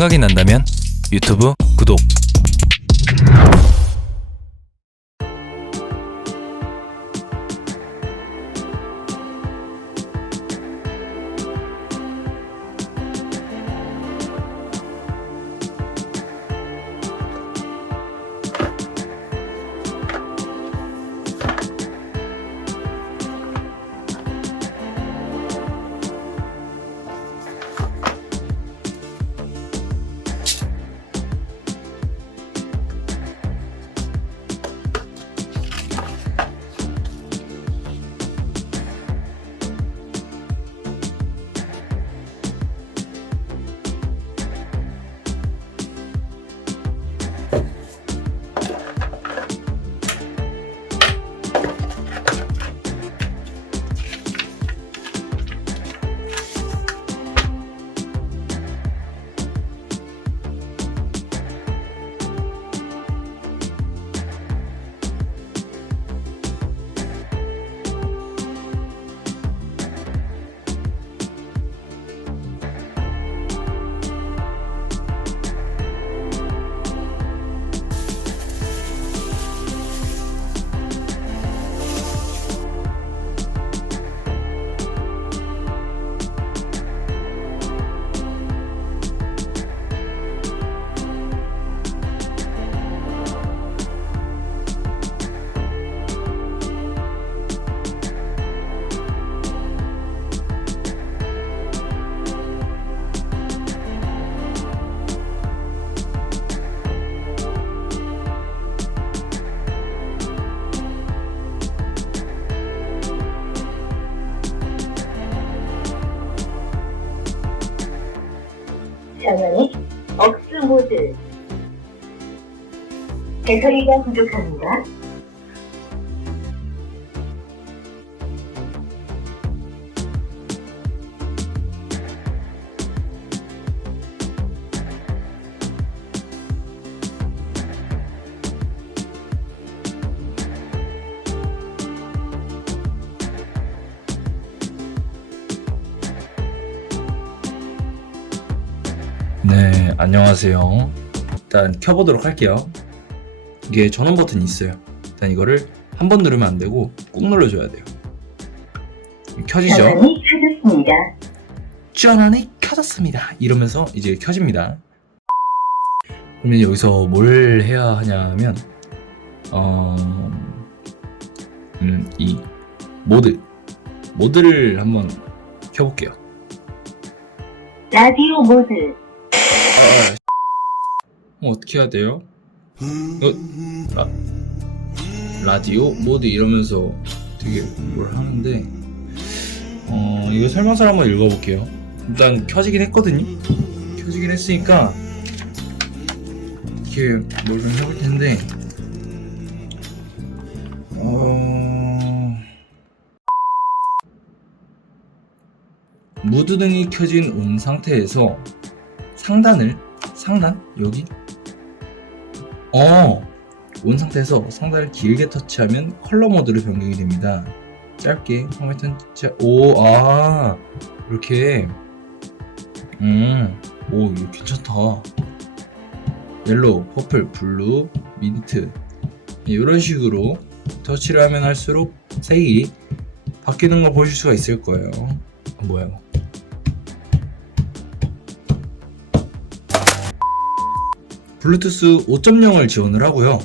생각이 난다면 유튜브 구독. 전원이 억스 모드. 배터리가 부족합니다. 네, 안녕하세요. 일단 켜보도록 할게요. 이게 전원 버튼이 있어요. 일단 이거를 한 번 누르면 안 되고 꾹 눌러줘야 돼요. 켜지죠? 전원이 켜졌습니다. 전원이 켜졌습니다. 이러면서 이제 켜집니다. 그러면 여기서 뭘 해야 하냐면, 어, 음, 이 모드, 모드를 한번 켜볼게요. 라디오 모드. 아, 어, 어떻게 해야 돼요? 어, 라, 라디오 모드 이러면서 되게 뭘 하는데 어 이거 설명서를 한번 읽어볼게요. 일단 켜지긴 했거든요. 켜지긴 했으니까 이렇게 뭘 좀 해볼 텐데 어 무드 등이 켜진 온 상태에서 상단을 상단 여기 어 온 상태에서 상단을 길게 터치하면 컬러 모드로 변경이 됩니다. 짧게 컴퓨터 터치 오아 이렇게 음 오 이거 괜찮다. 옐로우, 퍼플, 블루, 민트 이런 식으로 터치를 하면 할수록 색이 바뀌는 걸 보실 수가 있을 거예요. 어, 뭐야 블루투스 5.0을 지원을 하고요.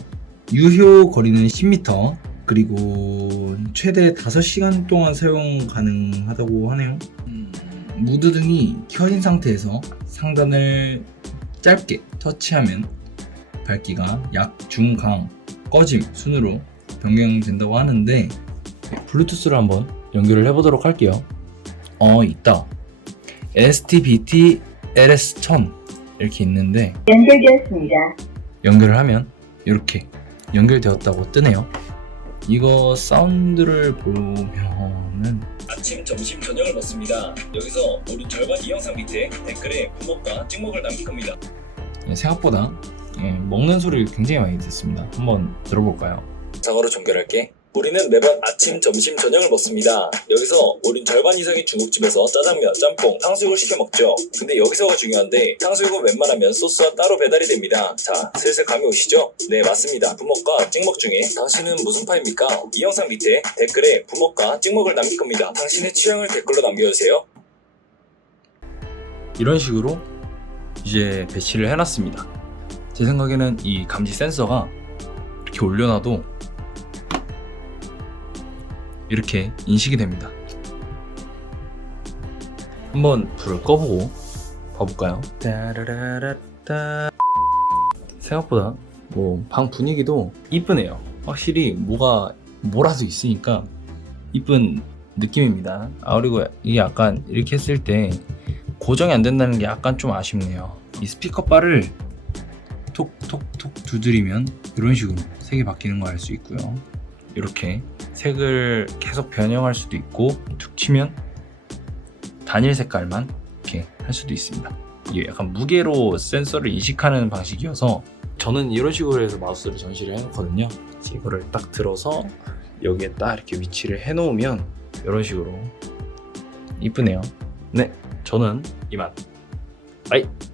유효 거리는 10m, 그리고 최대 5시간 동안 사용 가능하다고 하네요. 음, 무드 등이 켜진 상태에서 상단을 짧게 터치하면 밝기가 약, 중, 강, 꺼짐 순으로 변경된다고 하는데 블루투스를 한번 연결을 해보도록 할게요. 어, 있다. STBT LS1000 이렇게 있는데 연결되었습니다. 연결을 하면 이렇게 연결되었다고 뜨네요. 이거 사운드를 보면은 아침, 점심, 저녁을 먹습니다. 여기서 오른 절반 이 영상 밑에 댓글에 부먹과 찍먹을 남길 겁니다. 예, 생각보다 예, 먹는 소리를 굉장히 많이 듣습니다. 한번 들어볼까요? 자고로 종결할게. 우리는 매번 아침, 점심, 저녁을 먹습니다. 여기서 우린 절반 이상이 중국집에서 짜장면, 짬뽕, 탕수육을 시켜 먹죠. 근데 여기서가 중요한데 탕수육은 웬만하면 소스와 따로 배달이 됩니다. 자, 슬슬 감이 오시죠? 네, 맞습니다. 부먹과 찍먹 중에 당신은 무슨 파입니까? 이 영상 밑에 댓글에 부먹과 찍먹을 남길 겁니다. 당신의 취향을 댓글로 남겨주세요. 이런 식으로 이제 배치를 해놨습니다. 제 생각에는 이 감지 센서가 이렇게 올려놔도 이렇게 인식이 됩니다. 한번 불을 꺼보고 봐볼까요? 따라라라따. 생각보다 뭐 방 분위기도 이쁘네요. 확실히 뭐가 뭐라도 있으니까 이쁜 느낌입니다. 아 그리고 이게 약간 이렇게 했을 때 고정이 안 된다는 게 약간 좀 아쉽네요. 이 스피커 바를 톡톡톡 두드리면 이런 식으로 색이 바뀌는 거 알 수 있고요. 이렇게 색을 계속 변형할 수도 있고 툭 치면 단일 색깔만 이렇게 할 수도 있습니다. 이게 약간 무게로 센서를 인식하는 방식이어서 저는 이런 식으로 해서 마우스를 전시를 해놓거든요. 이거를 딱 들어서 여기에 딱 이렇게 위치를 해놓으면 이런 식으로 이쁘네요. 네, 저는 이만. 아이.